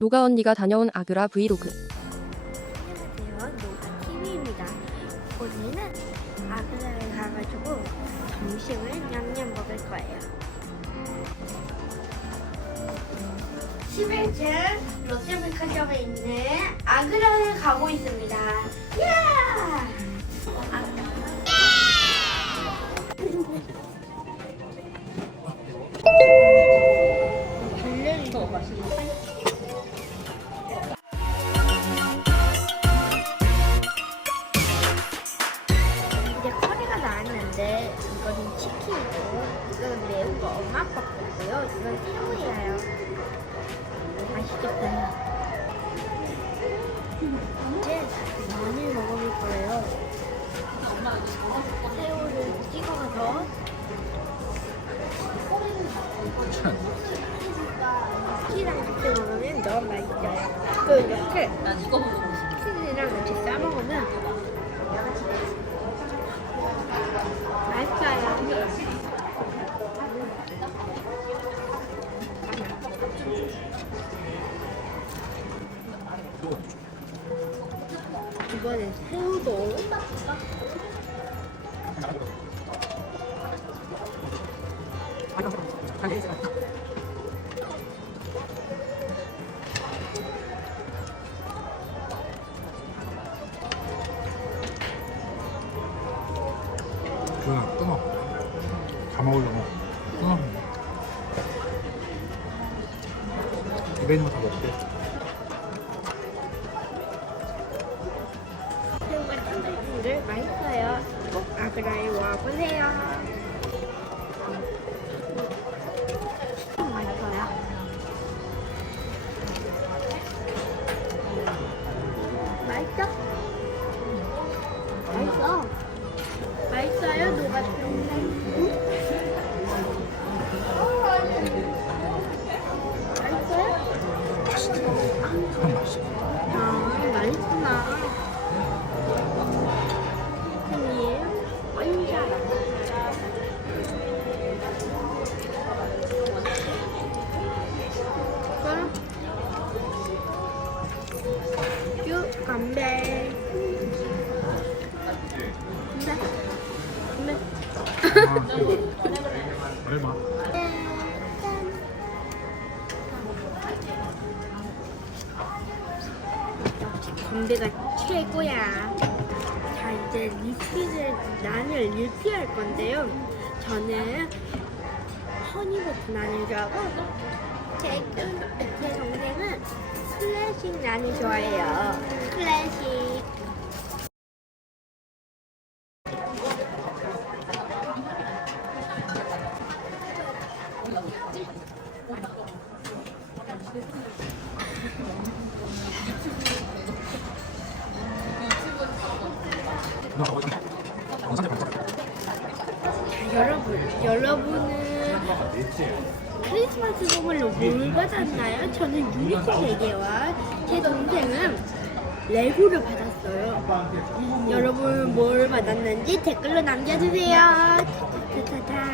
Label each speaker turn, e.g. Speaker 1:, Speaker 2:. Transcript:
Speaker 1: 노가 언니가 다녀온 아그라 브이로그.
Speaker 2: 안녕하세요. 노아TV입니다. 오늘은 아그라에 가가지고 점심을 냠냠 먹을 거예요. 11층 롯데백화점에 있는 아그라에 가고 있습니다. 맛있는 나왔는데 이거는 치킨이고 이건 매운 거 엄마 아빠 거고요. 이건 새우예요. 맛있겠다. 이제 많이 먹어볼 거예요. 새우를 찍어서 치즈랑 같이 먹으면 너무 맛있어요. 또 이렇게 치즈랑 같이 싸 먹으면 맛있어요. 이번엔 새우도
Speaker 3: 조연아 끊어. 다 먹으려고. 끊어 입에 있는 거 다 먹게
Speaker 2: 새우가 탱글탱글 맛있어요. 꼭 아그라에 와보세요. 역시 건배가 최고야. 자 이제 리필을 난을 리필할 건데요. 저는 허니버터 난을 좋아하고 제, 제 동생은 클래식 난을 좋아해요. 여러분, 여러분은 크리스마스 선물로 뭘 받았나요? 저는 유니콘 4개와 제 동생은 레고를 받았어요. 여러분 뭘 받았는지 댓글로 남겨주세요. 타타타타.